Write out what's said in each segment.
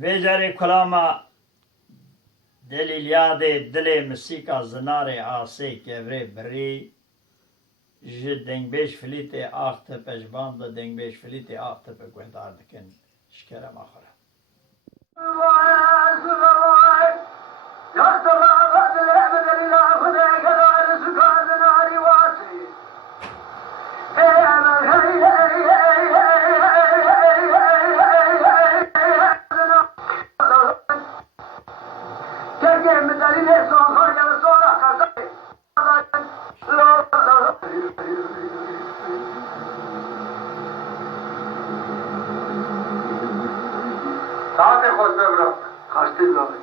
ویجاری کلاما دلیل یاد دل مسیکا زنار آسی کبری بری جه دنگ بیش فلیت آخت پشباند دنگ بیش فلیت آخت پگوهدار دکن شکرم آخره ساعت خوش ببرم خسته بلاغی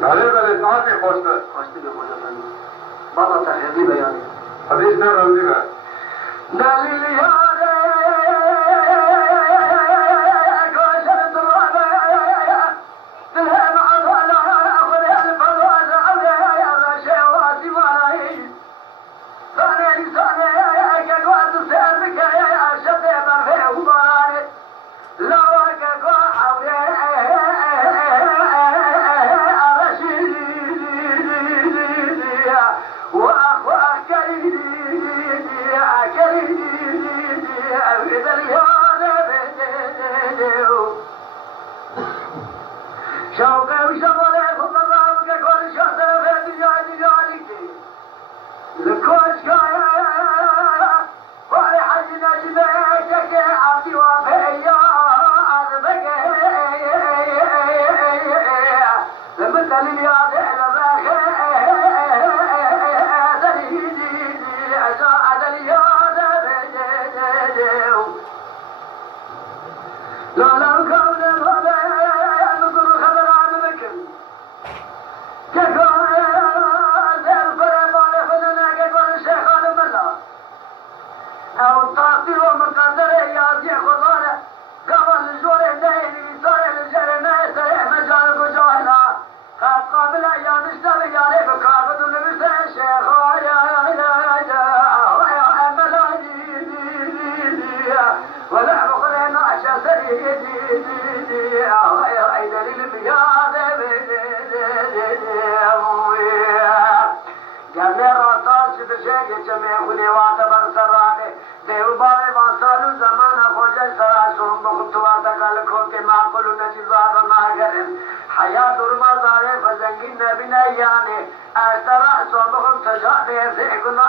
بله بله ساعت خوش به خسته به خدا من بابا تحقیقی بیانی حدیث نه روزی به دلیل یاده گوشت رابه دلهم عضالا خود الفواز عوده رشه واسی مالایی ثاني ثاني كقوات سيرك يا شد برفه وبارد لا كقوا عوده شوقه وشماله فضلام كل شهر في ديالي لكوش كايا وعلى حد نجمك عبدي وفيا عذبك لما تلي يا دل الرخاء دليلي أجا دلي يا دل لا لا كون الهدى نظر خبر عن geçeme hulevata barsarade devbare vasalu zamana koca sarasum bukutuvata kalkoke makulu necizara nagerin hayat durmazare fazengin nebine yani astara sobukum tecade zekuna